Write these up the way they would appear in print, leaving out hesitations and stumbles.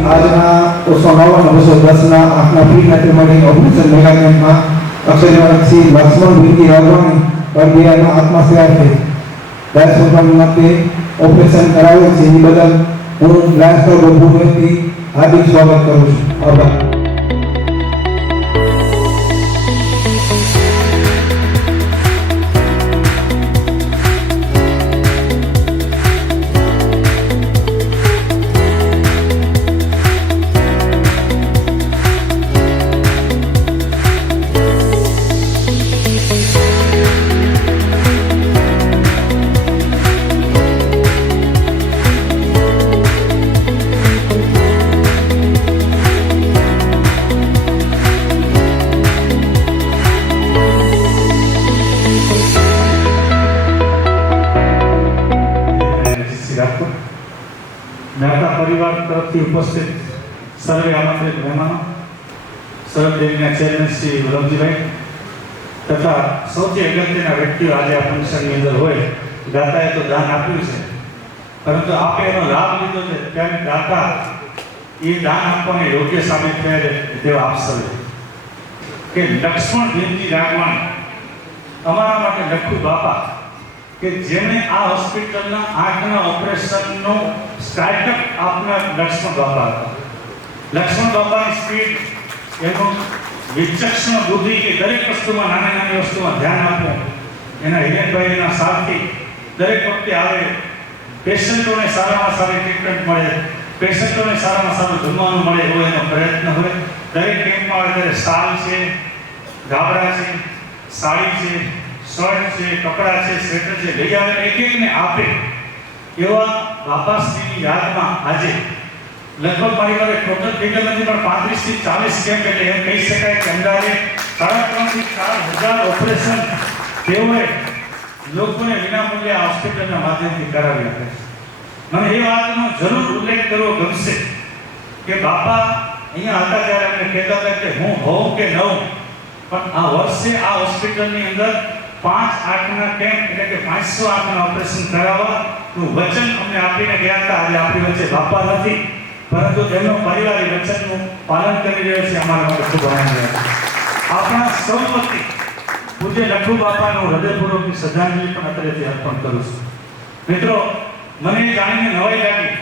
આજના 259-210 આંખના free મેટ્રિમોની operation mega કેમ્પમાં અક્ષરવાસી લક્ષ્મણ વિનતી રાઘવાની પરબિયાના આત્મા છે દાસ માટે ઓપરેશન કરાવ્યું છે. એ બદલ હું લાસ્ટ પ્રભુથી હાર્દિક સ્વાગત કરું છું. આભાર. મહેતા પરિવાર તરફથી ઉપસ્થિત સર્વે આમંત્રિત મહેમાનો, સરહદેવીના ચેરમેન શ્રી વલ્લભજીભાઈ તથા સૌથી અગત્યના વ્યક્તિઓ આજે આ ફંક્શનની અંદર હોય. દાતાએ તો દાન આપ્યું છે, પરંતુ આપણે એનો લાભ લીધો છે ત્યારે દાતા એ દાન આપવાને યોગ્ય સાબિત થયા તેવા આપશે કે લક્ષ્મણ વિનતી રાઘવાણી અમારા માટે લખુ બાપા કે જેમણે આ હોસ્પિટલના આંખના ઓપરેશનનો સ્ટાર્ટઅપ આપનાર લક્ષ્મણ બાપા હતા. લક્ષ્મણ બાપાની સ્પીડ, એનું વિચક્ષણ બુદ્ધિ કે દરેક વસ્તુમાં નાની નાની વસ્તુમાં ધ્યાન આપવું, એના હિરેનભાઈના સાથથી દરેક વખતે આવે પેશન્ટોને સારામાં સારી ટ્રીટમેન્ટ મળે, પેશન્ટોને સારામાં સારું જમવાનું મળે એવો એનો પ્રયત્ન હોય. દરેક કેમ્પમાં આવે ત્યારે શાલ છે, ગાબડા છે, સાડી છે, શર્ટ છે, કપડા છે, સ્વેટર છે, લઈ આવે એક એકને આપે. એવા બાપાશ્રીની યાદમાં આજે લગભગ મારી પાસે ટોટલ ફિગર નથી પણ 35 થી 40 કેમ્પ, એટલે એમ કહી શકાય કે અંદાજે 3.5 થી 4,000 ઓપરેશન તેઓએ લોકોને વિનામૂલ્યે આ હોસ્પિટલના માધ્યમથી કરાવી આપે છે. મને એ વાતનો જરૂર ઉલ્લેખ કરવો ગમશે કે બાપા અહીંયા હતા ત્યારે અમને કહેતા હતા કે હું હોઉં કે ન હોઉં, પણ આ વર્ષે આ હોસ્પિટલની અંદર 5 આંખના કેમ્પ એટલે કે 500 આંખના ઓપરેશન કરાવવાનું વચન અમને આપીને ગયા હતા. આજે આપણી વચ્ચે બાપા નથી, પરંતુ તેમનો પરિવાર એ વચનનું પાલન કરી રહ્યો છે. અમારા માટે ખૂબ આનંદ છે. આપણા સૌ વતી પૂજ્ય લખુ બાપાનું હૃદયપૂર્વકની શ્રદ્ધાંજલિ પણ અત્રેથી અર્પણ કરું છું. મિત્રો, મને જાણીને નવાઈ લાગી,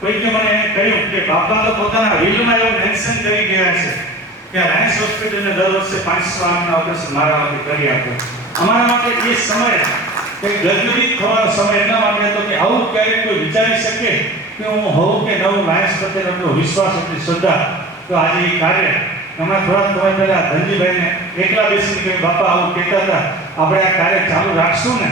કોઈકે મને કહ્યું કે બાપા તો પોતાના વિલમાં એવું મેન્શન કરી ગયા છે કે રાયન્સ હોસ્પિટલને દર વર્ષે 500 આંખના ઓપરેશન મારા વતી કરી આપો. અમારા માટે એ સમય એક ગજબી થવાનો સમય એટલા માટે હતો કે આવું ક્યારેક કોઈ વિચારી શકે કે હું હોઉં કે ન હોઉં, રાયન્સ પ્રત્યેનો વિશ્વાસ, એટલી શ્રદ્ધા. તો આજે એ કાર્ય હમણાં થોડા સમય પહેલા ધનજીભાઈને એકલા બેસીને કહ્યું બાપા આવું કહેતા હતા, આપણે આ કાર્ય ચાલુ રાખશું ને?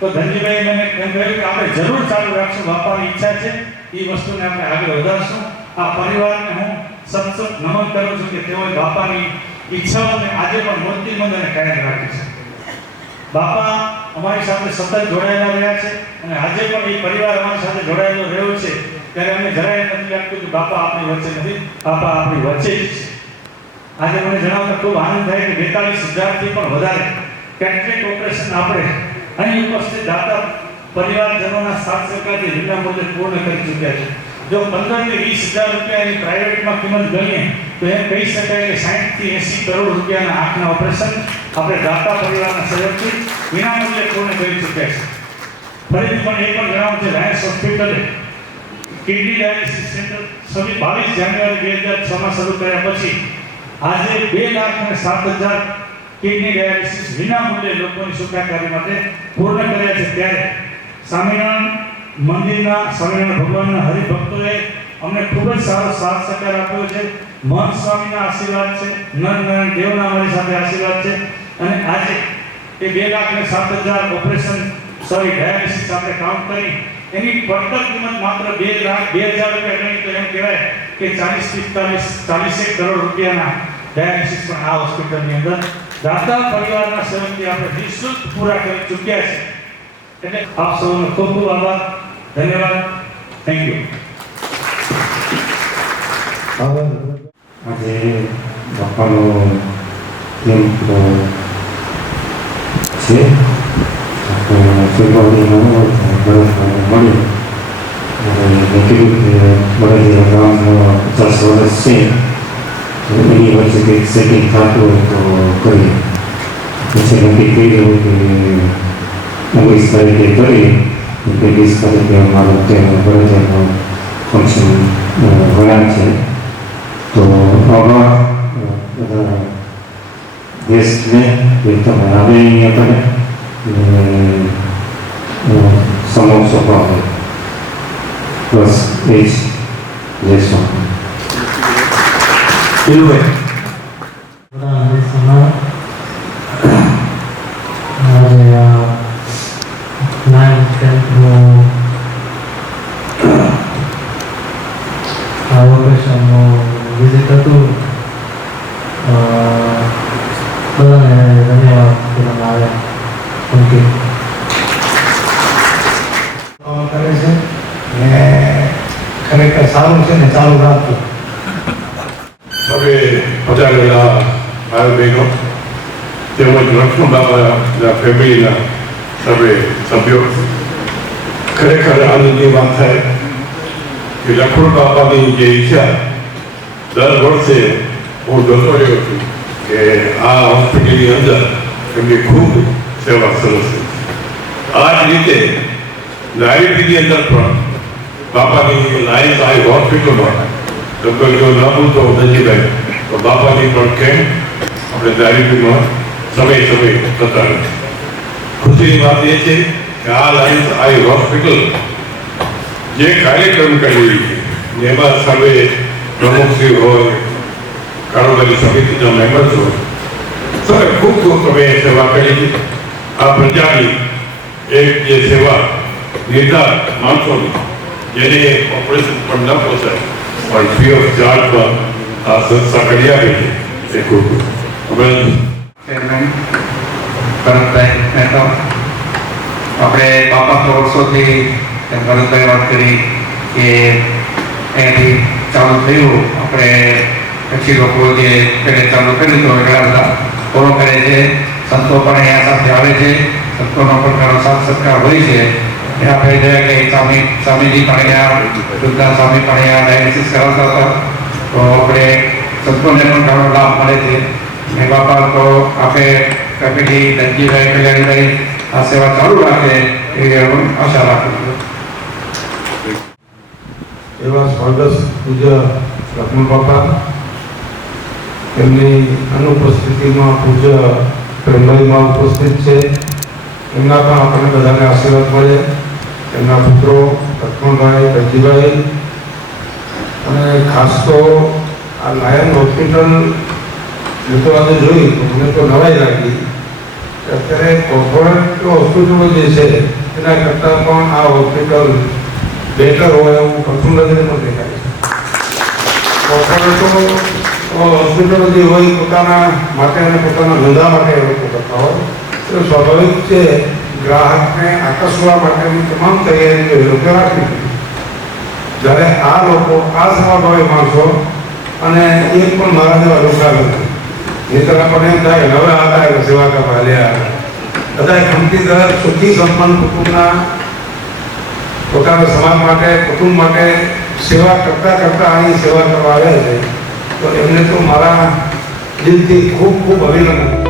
તો ધનજીભાઈ મને એમ કહ્યું કે આપણે જરૂર ચાલુ રાખશું, બાપાની ઈચ્છા છે, એ વસ્તુને આપણે આગળ વધારશું. આ પરિવારને હું સતત નમન કરું છું કે તેઓએ બાપાની ઈચ્છાઓને આજે પણ મૂર્તિમંત અને કાયમ રાખી છે. બાપા અમારી સાથે સતત જોડાયેલા રહ્યા છે અને આજે પણ એ પરિવાર અમારી સાથે જોડાયેલો રહ્યો છે. ત્યારે અમને જરાય નથી લાગતું કે બાપા આપણી વચ્ચે નથી, બાપા આપણી વચ્ચે જ છે. આજે મને જણાવતા ખૂબ આનંદ થાય કે 42,000 થી પણ વધારે કેટરેક્ટ ઓપરેશન આપણે અહીં ઉપસ્થિત દાતા પરિવારજનોના સાથ સહકારથી વિનામૂલ્યે પૂર્ણ કરી ચૂક્યા છે. જો 15 થી 20,000 રૂપિયાની પ્રાઇવેટમાં કિંમત ગણીએ તો એમ કહી શકાય કે 60 થી 80 કરોડ રૂપિયાના આંખના ઓપરેશન આપણે દાતા પરિવારના સહયોગથી વિનામૂલ્યે પૂર્ણ કરી ચૂક્યા છે. ફરીથી પણ એ પણ જણાવું છે, રાયન્સ હોસ્પિટલે કિડની ડાયાલિસિસ સેન્ટર 22 જાન્યુઆરી 2006માં શરૂ કર્યા પછી આજે 2,07,000 કિડની ડાયાલિસિસ વિનામૂલ્યે લોકોની સુખાકારી માટે પૂર્ણ કર્યા છે. ત્યારે સ્વામિનારાયણ મંદિરના સ્વામિનારાયણ ભગવાનના હરિભક્તોએ અમને ખૂબ જ સારો સાથ સહકાર આપ્યો છે. મહંત સ્વામીના આશીર્વાદ છે, નરનારાયણ દેવના અમારી સાથે આશીર્વાદ છે અને આજે એ 2,07,000 ઓપરેશન ડાયાલિસિસ આપણે કાઉન્ટ કરી એની પડતર કિંમત માત્ર 2,02,000 રૂપિયા ગણી તો એમ કહેવાય કે 40 કરોડ રૂપિયાના ડાયાલિસિસ પણ આ હોસ્પિટલની અંદર દાતા પરિવારના સહયોગથી આપણે નિઃશુલ્ક પૂરા કરી ચૂક્યા છે. એટલે આપ સૌનો ખૂબ ખૂબ આભાર, ધન્યવાદ, થેન્ક યુ. આજે બાપાનો કેમ્પ છે, આપણે ફેબ્રુઆરી મળી મેં કીધું કે બળદિયા ગામનો 50 વર્ષ છે તો એની વચ્ચે કંઈક સેટિંગ થતું હોય તો કરીએ. પછી નક્કી કર્યું કે 19 તારીખે કરી 20 તારીખે અમારો ત્યાં બળદિયાનો ફંક્શન વળાંક છે. તો આભાર બધા ગેસ્ટને કે તમે આવે અહીંયા કરે સમોસો પાવે બસ એ જ લેશું. બધા દેશોમાં આજે આ 9th 10thનું આ લોકેશનનું વિઝિટ હતું. બધાને ધન્યવાદ કહેવામાં આવ્યા. Thank you. કામ કરે છે ને ખરેખર સારું છે ને ચાલુ રાખજો. સર્વે પધારેલા ભાઈ બહેનો તેમજ લક્ષ્મણ બાબાના ફેમિલીના સર્વે સભ્યો, ખરેખર આનંદની વાત થાય કે લક્ષ્મણ બાબાની જે ઈચ્છા દર વર્ષે હું જોતો રહ્યો છું કે આ હોસ્પિટલની અંદર એમની ખૂબ સેવા સરસ છે. આ જ રીતે નાયરીની અંદર પણ બાપાની લાયન્સ આઈ હોસ્પિટલમાં ડૉક્ટર જો ન બોલતો નજીભાઈ તો બાપાની પણ કેમ્પ આપણે નાયરીમાં સમય થતા રહે. ખુશીની વાત એ છે કે આ લાયન્સ આઈ હોસ્પિટલ જે કાર્યક્રમ કરી રહી છે એમાં સર્વે પ્રમુખશ્રી હોય, કારોબારી સમિતિના મેમ્બર્સ હોય, સર્વે ખૂબ તમે સેવા કરી. આ પ્રજાની એક જે સેવા નિર્ધાર માણસોની જેને ઓપરેશન પણ ન પોસાય પણ ફ્રી ઓફ ચાર્જમાં આ સંસ્થા કરી આપી છે એ ખૂબ ચેરમેન ભરતભાઈ મહેતા, આપણે બાપા તો વર્ષોથી ભરતભાઈ વાત કરી કે અહીંયાથી ચાલુ થયું. આપણે પછી લોકો જે પહેલે ચાલુ કર્યું તો ઘણા બધા ફોલો કરે છે, સંતો પણ અહીંયા સાથે આવે છે, સંતોનો પણ ઘણો સાથ સત્કાર હોય છે. આપણે જોયા કે સ્વામીજી પણ અહીંયા, દુર્ગા સ્વામી પણ અહીંયા ડાયાલિસિસ કરાવતા હતા. તો આપણે સંતોને પણ ઘણો લાભ મળે છે. ને બાપા તો આપણે ફેમિલી ધનજીભાઈ કલ્યાણીભાઈ આ સેવા ચાલુ રાખે એવી આશા રાખું છું. એવા સ્વર્ગસ્થ પૂજ્ય લક્ષ્મણ બાપા, એમની અનુપસ્થિતિમાં પૂજ્ય પ્રેમભાઈમાં ઉપસ્થિત છે. એમના પણ આપણને બધાને આશીર્વાદ મળે. એમના પુત્રો લક્ષ્મણભાઈ, ધનજીભાઈ અને ખાસ તો આ લાયન હોસ્પિટલ મેં તો આજે જોઈ તો મને તો નવાઈ લાગી કે અત્યારે કોર્પોરેટ હોસ્પિટલો જે છે એના કરતાં પણ આ હોસ્પિટલ બેટર હોય એવું પ્રથમ નજરે પણ દેખાય છે. કોર્પોરેટો હોસ્પિટલો જે હોય પોતાના માટે અને પોતાના ધંધા માટે એ લોકો કરતા હોય તો સ્વાભાવિક છે ગ્રાહકને આકર્ષવા માટેની તમામ તૈયારી તો એ લોકો રાખવી જોઈએ. જ્યારે આ લોકો આ સેવાભાવી માણસો અને એક પણ મારા જેવા લોકો નથી. એ તરફ પણ એમ થાય હવે આ સેવા કરવા લ્યા બધા ખમતીદાર સુખી સંપન્ન કુટુંબના પોતાના સમાજ માટે, કુટુંબ માટે સેવા કરતા અહીં સેવા કરવા આવ્યા છે તો એમને તો મારા દિલથી ખૂબ ખૂબ અભિનંદન.